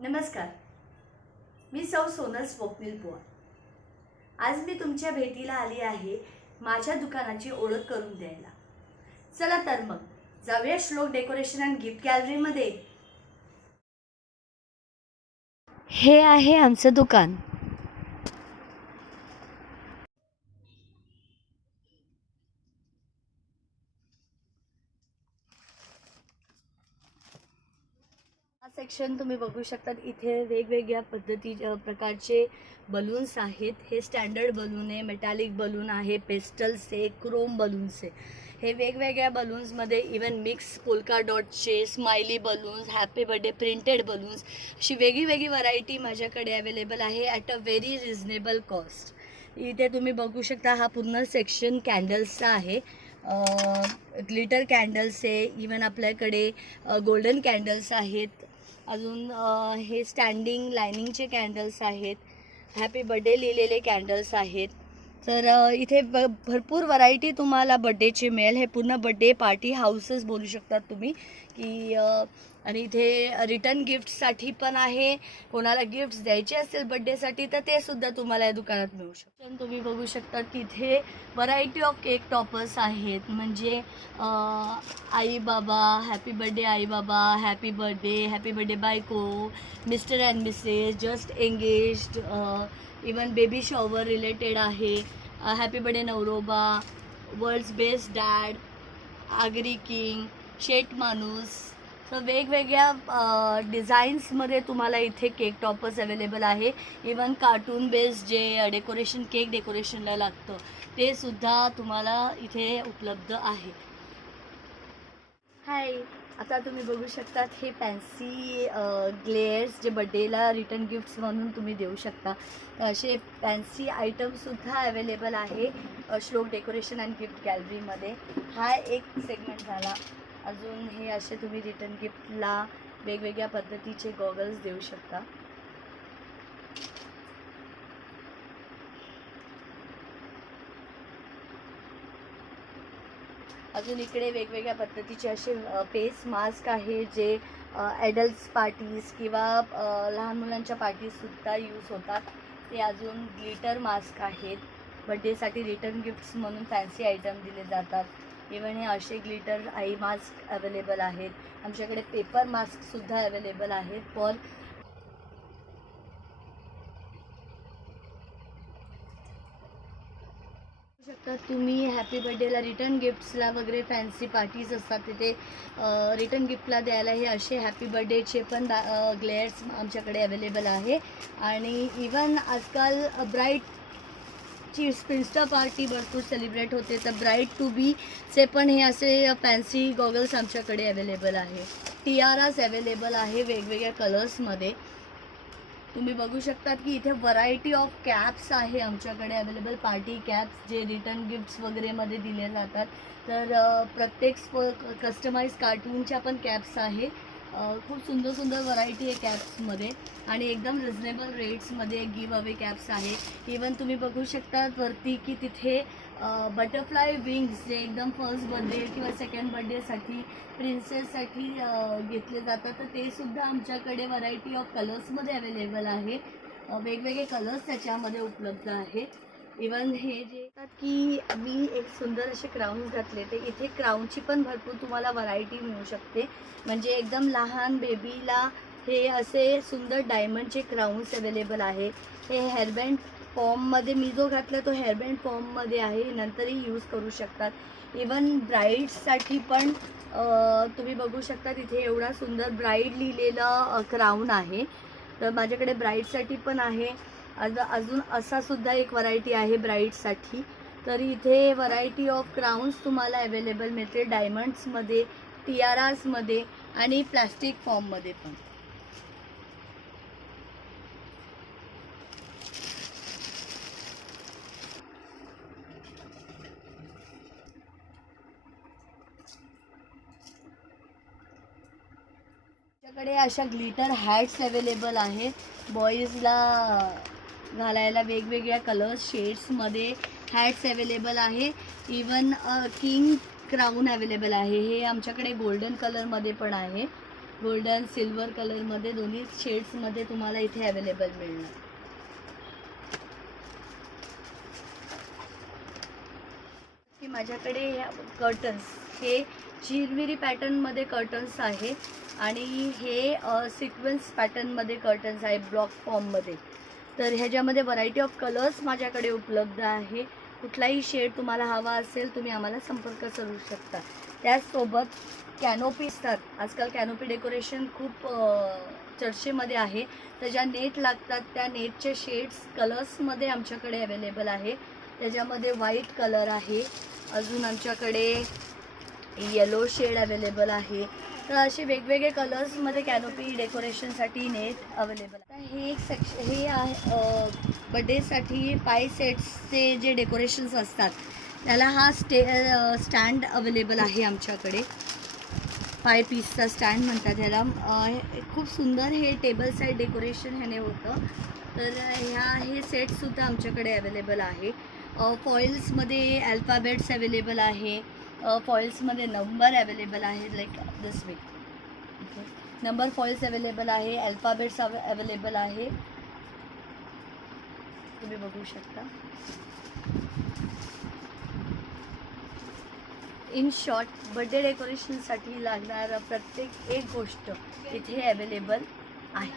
नमस्कार, मी सौ सोनल स्वप्नील पोवार। आज मी तुमच्या भेटीला आली आहे माझ्या दुकानाची ओळख करून द्यायला। चला तर मग जाऊया श्लोक डेकोरेशन अँड गिफ्ट गॅलरीमध्ये। हे आहे आमचं दुकान। हा सेक्शन तुम्ही बघू शकता। इथे वेगवेगळ्या प्रकारचे बलून्स आहेत। हे स्टँडर्ड बलून आहे, मेटॅलिक बलून आहे, पेस्टल्स आहे, क्रोम बलून्स आहे। हे वेगवेगळ्या बलून्समध्ये इवन मिक्स पोल्का डॉटचे, smiley balloons, happy birthday printed balloons, अशी वेगळी व्हरायटी माझ्याकडे अवेलेबल आहे at a very reasonable cost. इथे तुम्ही बघू शकता हा पूर्ण सेक्शन कॅन्डल्सचा आहे। ग्लिटर कॅन्डल्स आहे, इवन आपल्याकडे गोल्डन कॅन्डल्स आहेत। अजून हे स्टँडिंग लायनिंगचे कॅन्डल्स आहेत, हॅपी बर्थडे लिहिलेले कॅन्डल्स आहेत। तर इथे भरपूर व्हरायटी तुम्हाला बड्डेची मिळेल। हे पूर्ण बड्डे पार्टी हाऊसच बोलू शकतात तुम्ही की आणि इथे रिटर्न गिफ्टसाठी पण आहे। कोणाला गिफ्ट्स द्यायचे असेल बड्डेसाठी तर ते सुद्धा तुम्हाला या दुकानात मिळू शकतात। तुम्ही बघू शकता की इथे व्हरायटी ऑफ केक टॉपर्स आहेत, म्हणजे आई बाबा, हॅपी बर्थडे आई बाबा, हॅपी बर्थडे बायको, mister and missus, just engaged, even baby shower related आहे, हॅपी बर्थडे नवरोबा, world's best dad, Agri king, शेट माणूस। तर वेगवेगळ्या डिझाईन्समध्ये तुम्हाला इथे केक टॉपर्स अवेलेबल आहे। इवन कार्टून बेस्ड जे डेकोरेशन केक डेकोरेशनला लागतं ते सुद्धा तुम्हाला इथे उपलब्ध आहे। हाय, आता तुम्ही बघू शकता हे फॅन्सी ग्लेअर्स जे बड्डेला रिटर्न गिफ्ट्स म्हणून तुम्ही देऊ शकता। तर असे फॅन्सी आयटमसुद्धा अवेलेबल आहे श्लोक डेकोरेशन अँड गिफ्ट गॅलरीमध्ये। हा एक सेगमेंट झाला। अजून हे असे तुम्ही रिटर्न गिफ्टला वेगवेगळ्या पद्धतीचे गॉगल्स देऊ शकता। अजून इकडे वेगवेगळ्या पद्धतीचे असे फेस मास्क आहे जे ॲडल्ट्स पार्टीज किंवा लहान मुलांच्या पार्टीजसुद्धा यूज होतात। ते अजून ग्लिटर मास्क आहेत, बड्डेसाठी रिटर्न गिफ्ट्स म्हणून फॅन्सी आयटम दिले जातात। इवन हे असे ग्लिटर आई मास्क अवेलेबल आहेत। आमच्याकडे पेपर मास्कसुद्धा अवेलेबल आहेत फॉर शकता तुम्ही हॅपी बर्थडेला रिटर्न गिफ्ट्सला वगैरे फॅन्सी पार्टीज असतात तिथे रिटर्न गिफ्टला द्यायला हे असे हॅपी बर्थडेचे पण ग्लेअर्स आमच्याकडे अवेलेबल आहे। आणि इवन आजकाल ब्राईडची स्पिन्स्टर पार्टी भरपूर सेलिब्रेट होते, तर ब्राईड टू बीचे पण हे असे फॅन्सी गॉगल्स आमच्याकडे अवेलेबल आहे। टियारास अवेलेबल आहे वेगवेगळ्या कलर्समध्ये। तुम्ही बघू शकतात की इथे व्हरायटी ऑफ कॅप्स आहे आमच्याकडे अवेलेबल, पार्टी कॅप्स जे रिटर्न गिफ्ट्स वगैरेमध्ये दिले जातात। तर प्रत्येक कस्टमाइज कार्टूनच्या पण कॅप्स आहे। खूप सुंदर व्हरायटी आहे कॅप्समध्ये आणि एकदम रिजनेबल रेट्समध्ये गिव अवे कॅप्स आहे। इवन तुम्ही बघू शकता वरती की तिथे बटरफ्लाय विंग्स जे एकदम फर्स्ट बर्थडे किंवा सेकंड बर्थडेसाठी प्रिन्सेससाठी घेतले जातात, तर ते सुद्धा आमच्याकडे व्हरायटी ऑफ कलर्समध्ये अवेलेबल आहे। वेगवेगळे कलर्स त्याच्यामध्ये उपलब्ध आहेत। इवन हे जे की मी एक सुंदर असे क्राउन्स घातले, ते इथे क्राउनची पण भरपूर तुम्हाला व्हरायटी मिळू शकते। म्हणजे एकदम लहान बेबीला हे असे सुंदर डायमंडचे क्राउन्स अवेलेबल आहे। हे हेअरबँड फॉर्ममध्ये मी जो घातला तो हेअरबँड फॉर्ममध्ये आहे, नंतरही यूज करू शकतात। इवन ब्राईड्ससाठी पण तुम्ही बघू शकता तिथे एवढा सुंदर ब्राईड लिहिलेला क्राउन आहे। तर माझ्याकडे ब्राईडसाठी पण आहे। अजून असा सुद्धा एक व्हरायटी आहे ब्राईडसाठी। तर इथे व्हरायटी ऑफ क्राउन्स तुम्हाला अवेलेबल मिळते डायमंड्समध्ये, टियारासमध्ये आणि प्लास्टिक फॉर्ममध्ये पण। आमच्याकडे अशा ग्लिटर हॅट्स अवेलेबल आहेत बॉईजला घालायला। वेगवेगळ्या कलर्स शेड्समध्ये हॅट्स अवेलेबल आहे। इवन किंग क्राउन अवेलेबल आहे। हे आमच्याकडे गोल्डन कलरमध्ये पण आहे। गोल्डन सिल्वर कलरमध्ये दोन्ही शेड्समध्ये तुम्हाला इथे अवेलेबल मिळणार. की माझ्याकडे ह्या कर्टन्स हे चिरमिरी पॅटर्नमध्ये कर्टन्स आहे आणि हे सिक्वेन्स पॅटर्नमध्ये कर्टन्स आहे ब्लॉक फॉर्ममध्ये. तर ह्याच्यामध्ये व्हरायटी ऑफ कलर्स माझ्याकडे उपलब्ध आहे. कुठलाही शेड तुम्हाला हवा असेल तुम्ही आम्हाला संपर्क करू शकता. त्याचसोबत कॅनोपी असतात. आजकाल कॅनोपी डेकोरेशन खूप चर्चेमध्ये आहे. तर ज्या नेट लागतात त्या नेटचे शेड्स कलर्समध्ये आमच्याकडे अवेलेबल आहे. त्याच्यामध्ये व्हाईट कलर आहे, अजून आमच्याकडे येलो शेड अवेलेबल आहे. तर असे वेगवेगळे कलर्समध्ये कॅनोपी डेकोरेशनसाठी नेट अवेलेबल आहे. हे एक हे आहे बड्डेसाठी 5 सेट्सचे जे डेकोरेशन्स असतात त्याला हा स्टँड अवेलेबल आहे आमच्याकडे. 5 पीसचा स्टँड म्हणतात ह्याला. खूप सुंदर हे टेबल साईड डेकोरेशन ह्याने होतं. तर हे सेटसुद्धा आमच्याकडे अवेलेबल आहे. फॉइल्समध्ये अल्फाबेट्स अवेलेबल आहे. फॉइल्समध्ये नंबर अवेलेबल आहे like this way. Number foils available आहे, अल्फाबेट्स अवेलेबल आहे, तुम्ही बघू शकता. इन शॉर्ट बड्डे डेकोरेशनसाठी लागणारं प्रत्येक एक गोष्ट इथे अवेलेबल आहे.